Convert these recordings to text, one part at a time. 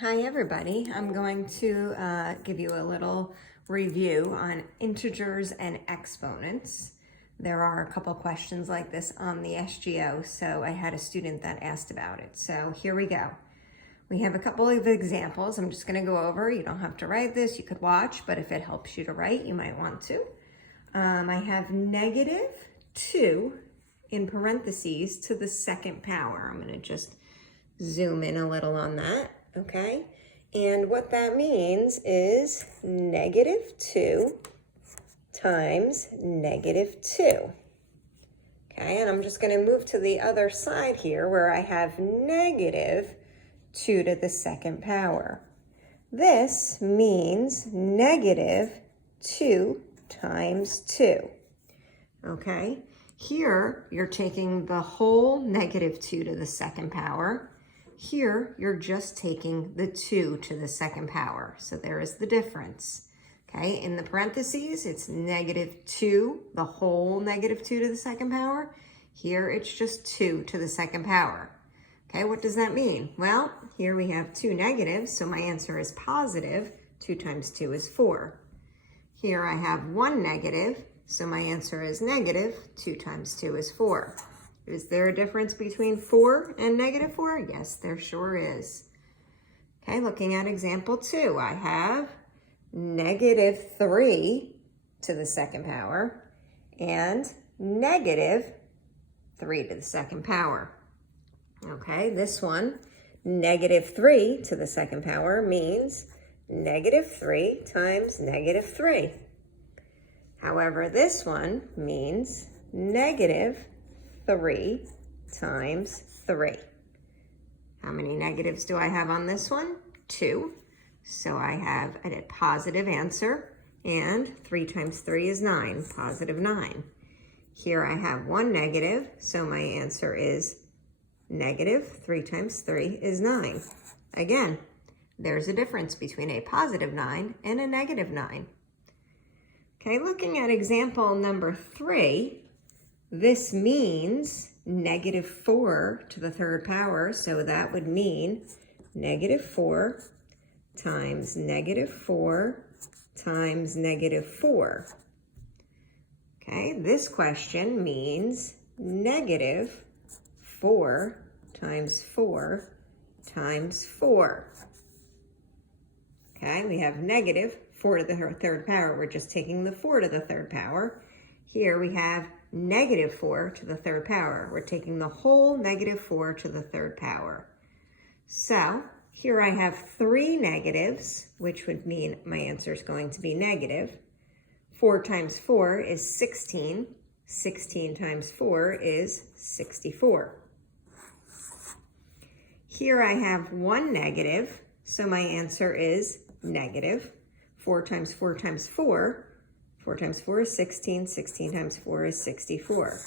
Hi everybody, I'm going to give you a little review on integers and exponents. There are a couple questions like this on the SGO, so I had a student that asked about it. So here we go. We have a couple of examples I'm just going to go over. You don't have to write this, you could watch, but if it helps you to write, you might want to. I have -2 in parentheses to the second power. I'm going to just zoom in a little on that. Okay, and what that means is -2 times -2. Okay, and I'm just going to move to the other side here where I have -2 to the second power. This means -2 times 2. Okay, here you're taking the whole -2 to the second power. Here, you're just taking the 2 to the second power. So there is the difference. Okay, in the parentheses, it's -2, the whole -2 to the second power. Here, it's just 2 to the second power. Okay, what does that mean? Well, here we have 2 negatives, so my answer is positive. 2 times 2 is 4. Here I have 1 negative, so my answer is negative. 2 times 2 is 4. Is there a difference between 4 and -4? Yes, there sure is. Okay, looking at example 2, I have -3 to the second power and -3 to the second power. Okay, this one, -3 to the second power means -3 times -3. However, this one means -3 times 3. How many negatives do I have on this one? 2. So I have a positive answer, and 3 times 3 is 9, positive 9. Here I have 1 negative, so my answer is -3 times 3 is 9. Again, there's a difference between a positive 9 and a -9. Okay, looking at example number 3, this means -4 to the third power, so that would mean -4 times -4 times -4. Okay, this question means -4 times 4 times 4. Okay, we have -4 to the third power. We're just taking the 4 to the third power. Here we have -4 to the third power. We're taking the whole -4 to the third power. So here I have 3 negatives, which would mean my answer is going to be negative. 4 times 4 is 16. 16 times 4 is 64. Here I have 1 negative, so my answer is negative. 4 times 4 times 4. 4 times 4 is 16. 16 times 4 is 64.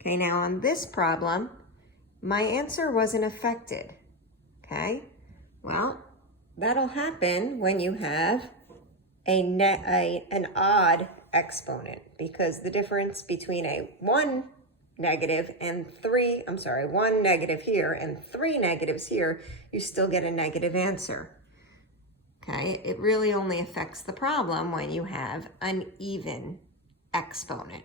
Okay, now on this problem, my answer wasn't affected. Okay, well, that'll happen when you have an odd exponent, because the difference between a 1 negative and 1 negative here and 3 negatives here, you still get a negative answer. Okay, it really only affects the problem when you have an even exponent,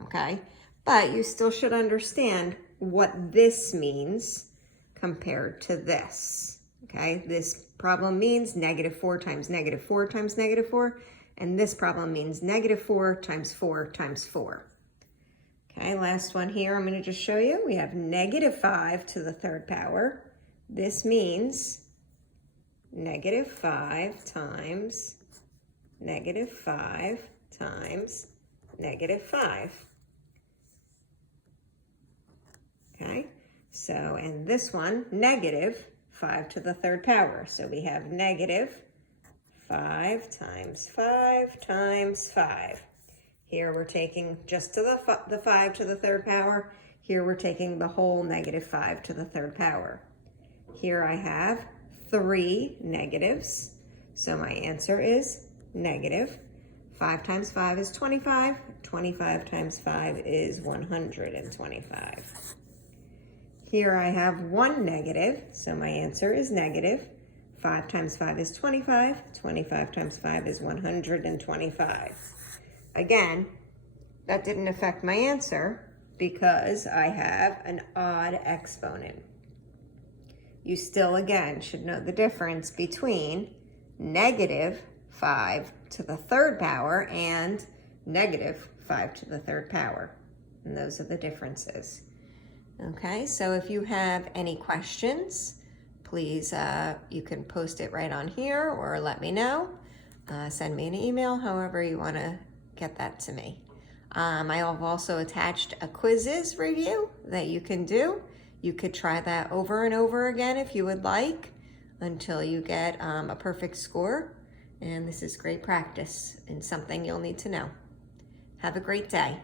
okay? But you still should understand what this means compared to this, okay? This problem means -4 times -4 times -4, and this problem means -4 times 4 times 4. Okay, last one here, I'm gonna just show you. We have -5 to the third power. This means -5 times -5 times -5. Okay, so, and this one, -5 to the third power. So we have -5 times 5 times 5. Here we're taking just to the 5 to the third power. Here we're taking the whole -5 to the third power. Here I have 3 negatives, so my answer is negative. 5 times 5 is 25. 25 times 5 is 125. Here I have 1 negative, so my answer is negative. 5 times 5 is 25. 25 times 5 is 125. Again, that didn't affect my answer because I have an odd exponent. You still, again, should know the difference between negative 5 to the third power and negative 5 to the third power. And those are the differences. Okay, so if you have any questions, please, you can post it right on here or let me know. Send me an email, however you want to get that to me. I have also attached a quizzes review that you can do. You could try that over and over again if you would like until you get a perfect score. And this is great practice and something you'll need to know. Have a great day.